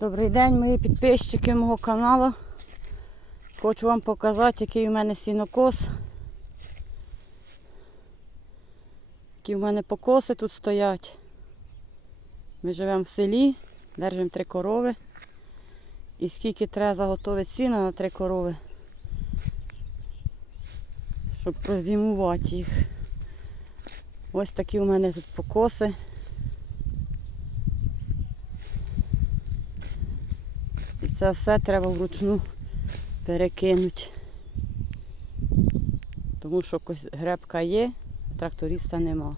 Добрий день, мої підписчики мого каналу. Хочу вам показати, який у мене сінокос. Які у мене покоси тут стоять. Ми живемо в селі, держимо три корови. І скільки треба заготовити сіна на три корови, щоб прозимувати їх. Ось такі у мене тут покоси. І це все треба вручну перекинути. Тому що гребка є, а тракториста нема.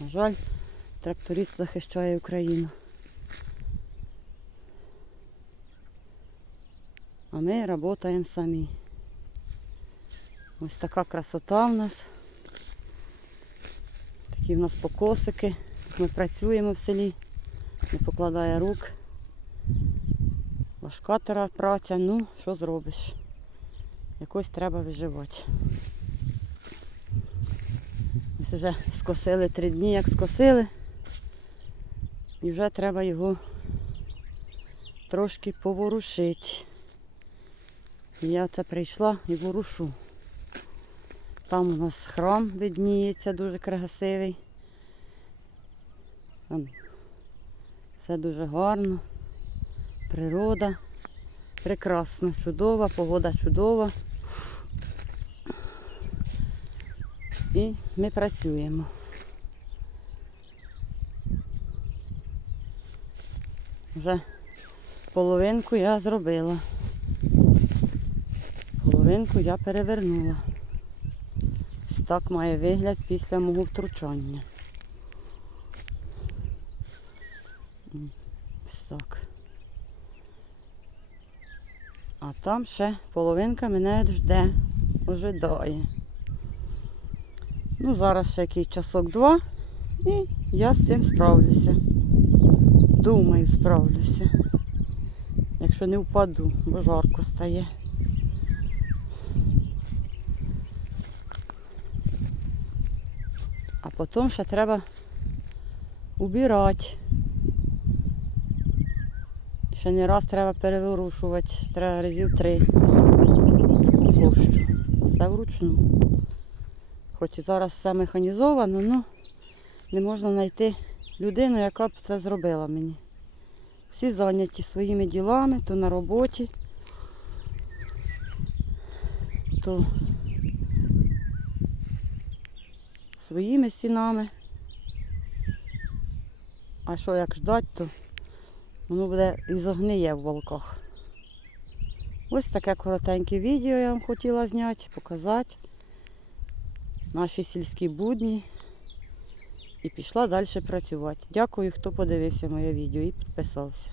На жаль, тракторист захищає Україну. А ми працюємо самі. Ось така красота в нас. Такі в нас покосики. Ми працюємо в селі, не покладає рук. Важка тера праця, ну що зробиш? Якось треба виживати. Ось вже скосили три дні, як скосили. І вже треба його трошки поворушити. Я це прийшла і ворушу. Там у нас храм видніється, дуже красивий. Там все дуже гарно. Природа прекрасна, чудова, погода чудова. І ми працюємо. Вже половинку я зробила. Половинку я перевернула. Ось так має вигляд після мого втручання. Ось так. А там ще половинка мене жде, ожидає. Ну, зараз ще який часок-два і я з цим справлюся. Думаю, справлюся. Якщо не впаду, бо жарко стає. А потім ще треба убирати. Ще не раз треба переворушувати, треба разів три площу. Все вручну. Хоч і зараз все механізовано, ну не можна знайти людину, яка б це зробила мені. Всі зайняті своїми ділами, то на роботі, то своїми стінами. А що як ждать, то воно буде і загниє в волках. Ось таке коротеньке відео я вам хотіла зняти, показати наші сільські будні. І пішла далі працювати. Дякую, хто подивився моє відео і підписався.